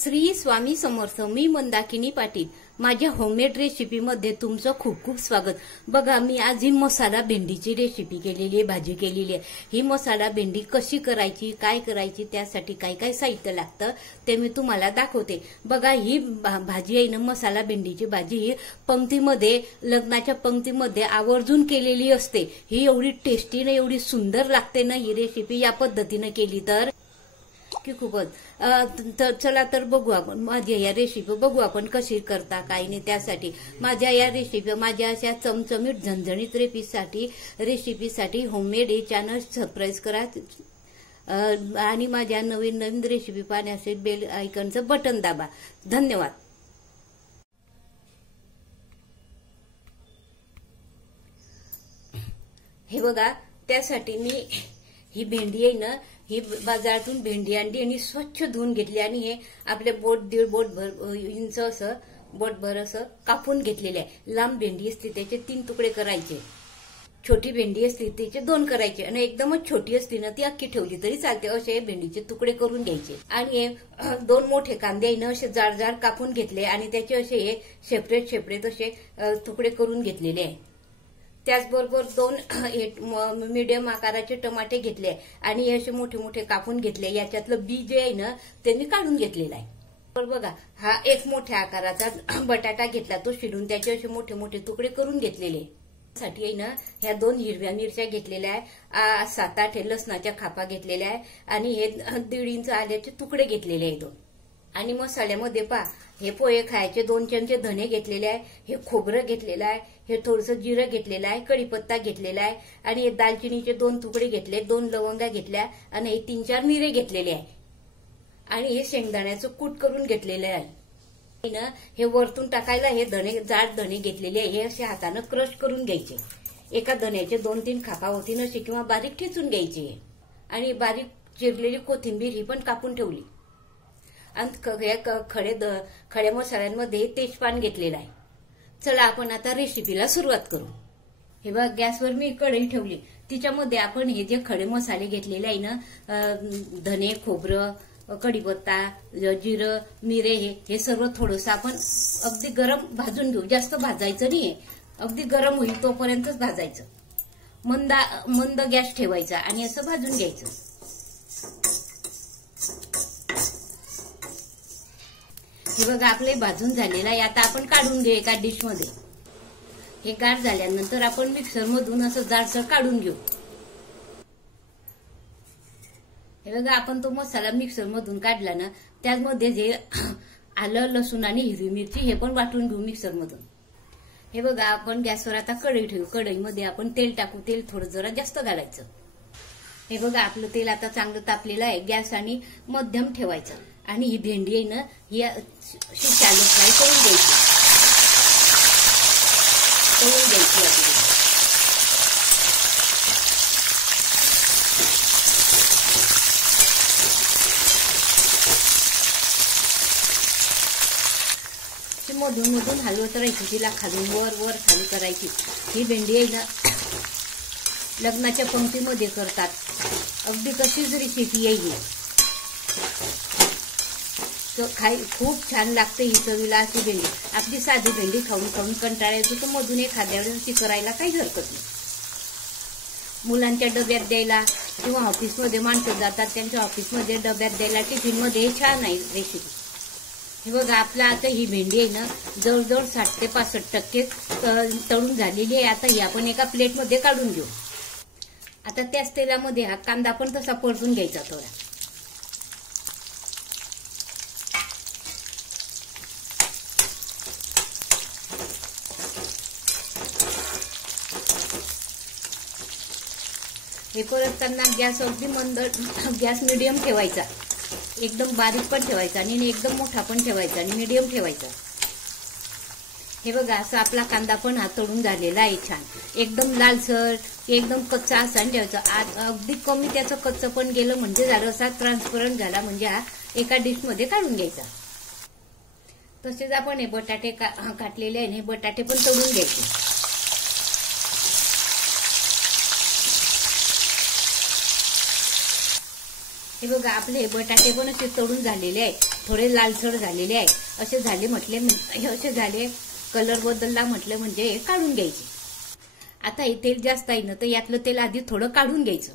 श्री स्वामी समर्थ. मी मंदाकिनी पाटील. माझ्या होममेड रेसिपीमध्ये तुमचं खूप खूप स्वागत. बघा, मी आज ही मसाला भेंडीची रेसिपी केलेली आहे, भाजी केलेली आहे. ही मसाला भेंडी कशी करायची, काय करायची, त्यासाठी काय काय साहित्य लागतं ते मी तुम्हाला दाखवते. बघा, ही भाजी आहे ना, मसाला भेंडीची भाजी ही पंक्तीमध्ये, लग्नाच्या पंक्तीमध्ये आवर्जून केलेली असते. ही एवढी टेस्टी ना, एवढी सुंदर लागते ना ही रेसिपी या पद्धतीने केली तर की खूपच. तर चला तर बघू आपण माझ्या या रेसिपी बघू आपण कशी करता काय नाही. त्यासाठी माझ्या या रेसिपी, माझ्या अशा चमचमीत झणझणीत रेसिपीसाठी होममेड हे चॅनल सबस्क्राईब करा आणि माझ्या नवीन नवीन रेसिपी पाहण्यासाठी बेल आयकॉनचं बटन दाबा. धन्यवाद. हे बघा, त्यासाठी मी ही भेंडी आहे ना, ही बाजारातून भेंडी आणली आणि स्वच्छ धुवून घेतली आणि हे आपले दीड बोट इंच असं बोटभर असं कापून घेतलेले आहे. लांब भेंडी असते त्याचे 3 तुकडे करायचे, छोटी भेंडी असते त्याचे 2 करायचे आणि एकदमच छोटी असते ना ती अख्खी ठेवली तरी चालते. असे भेंडीचे तुकडे करून घ्यायचे आणि 2 मोठे कांदे आहे ना असे जाड जाड कापून घेतले आणि त्याचे असे हे सेपरेट असे तुकडे करून घेतलेले आहे. त्याचबरोबर 2 मीडियम आकाराचे टमाटे घेतले आणि हे असे मोठे मोठे कापून घेतले. याच्यातलं बी जे आहे ना ते मी काढून घेतलेला आहे. तर बघा, हा 1 मोठ्या आकाराचा बटाटा घेतला, तो शिरून त्याचे असे मोठे मोठे तुकडे करून घेतलेले. साठी आहे ना ह्या 2 हिरव्या मिरच्या घेतलेल्या आहे, 7-8 लसणाच्या खापा घेतलेल्या आहे आणि हे 1.5 इंच आल्याचे तुकडे घेतलेले आहे 2. आणि मसाल्यामध्ये पहा, हे पोहे खायचे 2 चमचे धने घेतलेले आहे, हे खोबरं घेतलेलं आहे, हे थोडंसं जिरं घेतलेलं आहे, कढीपत्ता घेतलेला आहे आणि हे दालचिनीचे 2 तुकडे घेतले, 2 लवंगा घेतल्या आणि हे 3-4 मिरे घेतलेले आहे आणि हे शेंगदाण्याचं कूट करून घेतलेलं आहे. हे वरतून टाकायला हे जाड धणे घेतलेले आहे. हे असे हाताने क्रश करून घ्यायचे. एका धण्याचे 2-3 खापा होती नशी किंवा बारीक ठेचून घ्यायची आणि बारीक चिरलेली कोथिंबीर ही पण कापून ठेवली. आणि खड्या मसाल्यांमध्ये तेजपान घेतलेला आहे. चला आपण आता रेसिपीला सुरुवात करू. हे बघा, गॅसवर मी कढई ठेवली, तिच्यामध्ये आपण हे जे खडे मसाले घेतलेले आहे ना, धने, खोबरं, कढीपत्ता, जिरं, मिरे, हे सर्व थोडंसं आपण अगदी गरम भाजून घेऊ. जास्त भाजायचं नाहीये, अगदी गरम होईल तोपर्यंतच भाजायचं. मंद गॅस ठेवायचा आणि असं भाजून घ्यायचं. हे बघा, आपले भाजून झालेलं आहे. आता आपण काढून घेऊ एका डिश मध्ये. हे गार झाल्यानंतर आपण मिक्सर मधून असं जाडसर काढून घेऊ. हे बघा, आपण तो मसाला मिक्सर मधून काढला ना, त्यामध्ये जे आलं, लसूण आणि हिरवी मिरची हे पण वाटून घेऊ मिक्सर मधून. हे बघा, आपण गॅसवर आता कढई ठेवू. कढईमध्ये आपण तेल टाकू. तेल थोडं जरा जास्त घालायचं. हे बघा, आपलं तेल आता चांगलं तापलेलं आहे. गॅस आणि मध्यम ठेवायचं आणि ही भेंडी आहे ना, ही शॅलो फ्राय करून द्यायची. मधून हलवत राहायची, तिला खालून वर खाली करायची. ही भेंडी आहे ना लग्नाच्या पंक्तीमध्ये करतात. अगदी तशीच रेसिपी आहे. खूप छान लागते ही चवीला अशी भेंडी. आपली साधी भेंडी खाऊन कंटाळा येतो, तर मधून एखाद्या वेळेस करायला काही हरकत नाही. मुलांच्या डब्यात द्यायला किंवा ऑफिसमध्ये माणसं जातात त्यांच्या ऑफिसमध्ये डब्यात द्यायला, टिफिनमध्ये छान आहे रेसिपी. हे बघा, आपला आता ही भेंडी आहे ना जवळजवळ 60 ते 65% तळून झालेली आहे. आता ही आपण एका प्लेटमध्ये काढून घेऊ. आता त्याच तेलामध्ये हा कांदा पण तसा परतून घ्यायचा थोडा. हे परतताना गॅस अगदी गॅस मिडियम ठेवायचा. एकदम बारीक पण ठेवायचा आणि एकदम मोठा पण ठेवायचा आणि मिडियम ठेवायचा. हे बघा, असं आपला कांदा पण हा तळून झालेला आहे छान. एकदम लालसर, एकदम कच्चा असा ठेवायचा. अगदी कमी त्याचं कच्चं पण गेलं म्हणजे झालं. असा ट्रान्सपरंट झाला म्हणजे हा एका डिश मध्ये काढून घ्यायचा. तसेच आपण हे बटाटे काटलेले आहे, हे बटाटे पण तळून घ्यायचे. हे बघा आपले बटाटे पण असे तळून झालेले आहे, थोडे लालसर झालेले आहे. असे झाले म्हटले, हे असे झाले, कलर बदलला म्हटलं म्हणजे हे काढून घ्यायचे. आता हे तेल जास्त आहे ना, तर यातलं तेल आधी थोडं काढून घ्यायचं.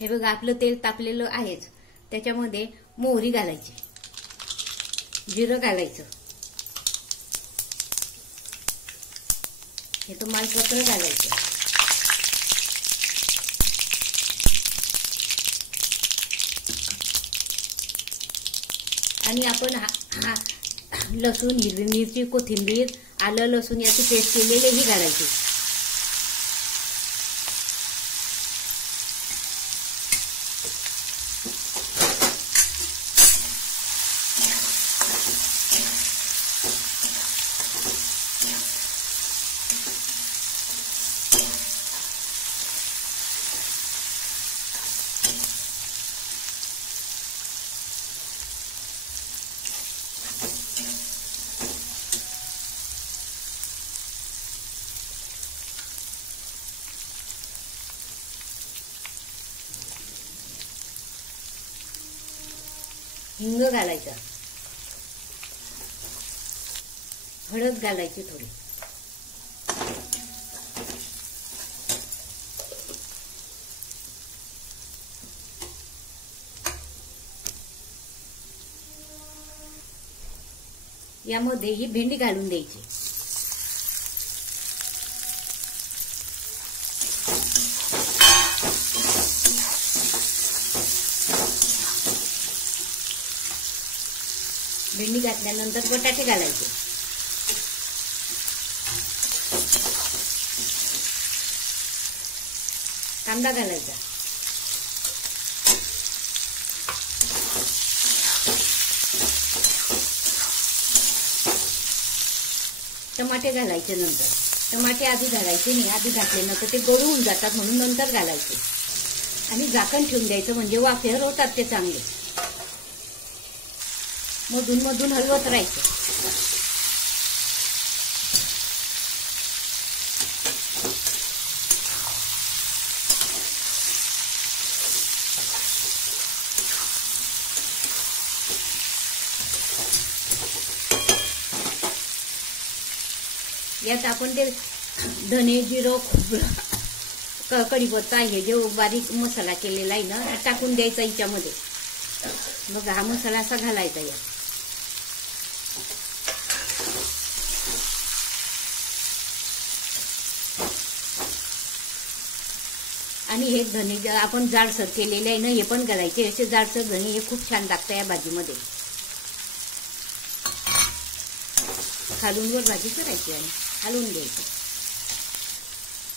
हे बघा आपलं तेल तापलेलं आहेच. त्याच्यामध्ये मोहरी घालायची, जिरं घालायचं, हे तमालपत्र घालायचं, आणि आपण लसूण, हिरवी मिरची, कोथिंबीर, आलं लसूण याची पेस्ट केलेली घालायची. हिंग घालायचा, हळद घालायची थोडी, यामध्ये ही भेंडी घालून द्यायची. भेंडी घातल्यानंतर बटाटे घालायचे, कांदा घालायचा, टमाटे घालायचे. नंतर टमाटे आधी घालायचे नाही, आधी घातल्यानंतर ते गळून जातात म्हणून नंतर घालायचे. आणि झाकण ठेवून द्यायचं म्हणजे वाफेवर होतात ते चांगले. मधून मधून हलवत राहायचं. यात आपण ते धने, जिरं, खोबरं, कढीपत्ता हे जे बारीक मसाला केलेला आहे ना टाकून द्यायचा याच्यामध्ये. बघा हा मसाला असा घालायचा या. आणि हे धने आपण जाडसर केलेले आहे ना हे पण घालायचे. असे जाडसर धने हे खूप छान लागतं या भाजीमध्ये. खालून वर भाजी करायची आणि हलवून द्यायची.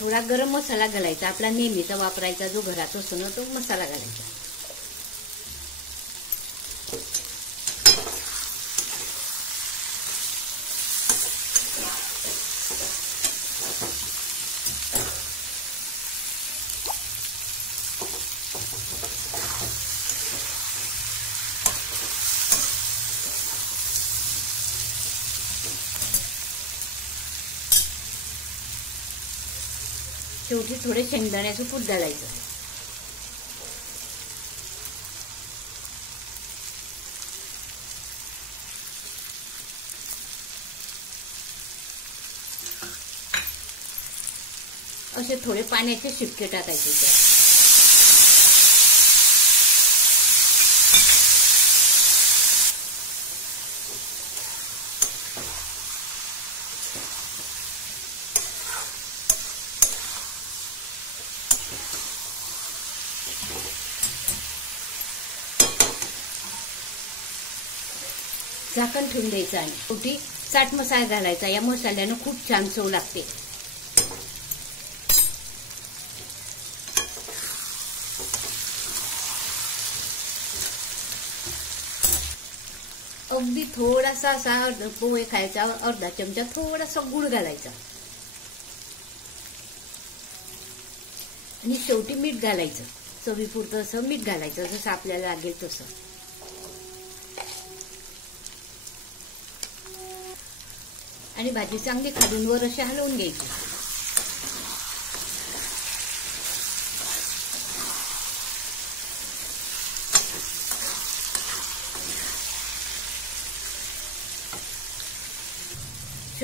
थोडा गरम मसाला घालायचा, आपला नेहमीचा वापरायचा जो घरात असतो ना तो मसाला घालायचा. शेवटी थोडे शेंगदाण्याचं कूट घालायचं. असे थोडे पाण्याचे शिपके टाकायचे त्यात. झाकण ठेवून द्यायचं आणि शेवटी चाट मसाला घालायचा. या मसाल्यानं खूप छान चव लागते. अगदी थोडासा असा पोहे खायचा अर्धा चमचा थोडासा गुळ घालायचा आणि शेवटी मीठ घालायचं. चवीपुरतं असं मीठ घालायचं जसं आपल्याला लागेल तसं. आणि भाजी चांगली खालून वर अशी हलवून घ्यायची.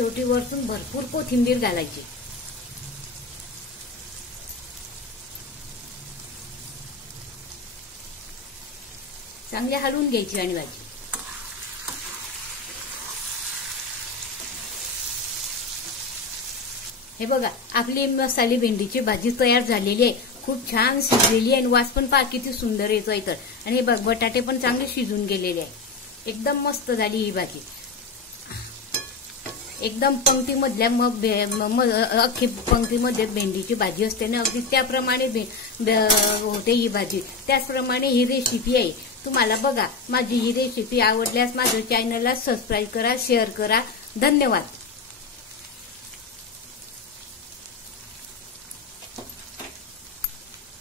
शेवटी वरतून भरपूर कोथिंबीर घालायची. चांगले हलवून घ्यायची आणि भाजी. हे बघा आपली मसाली भेंडीची भाजी तयार झालेली आहे. खूप छान शिजलेली आहे आणि वास पण पहा किती सुंदर येतोय तर. आणि हे बघ बटाटे पण चांगले शिजून गेलेले आहे. एकदम मस्त झाली ही भाजी. एकदम पंक्तीमधल्या अख्खी पंक्तीमध्ये भेंडीची भाजी असते ना, अगदी त्याप्रमाणे होते ही भाजी. त्याचप्रमाणे ही रेसिपी आहे. तुम्हाला बघा माझी ही रेसिपी आवडल्यास माझ्या चॅनलला सबस्क्राईब करा, शेअर करा. धन्यवाद.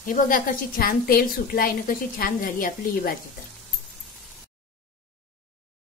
हे बघा कशी छान तेल सुटलं आहे ना, कशी छान झाली आपली ही भाजी तर.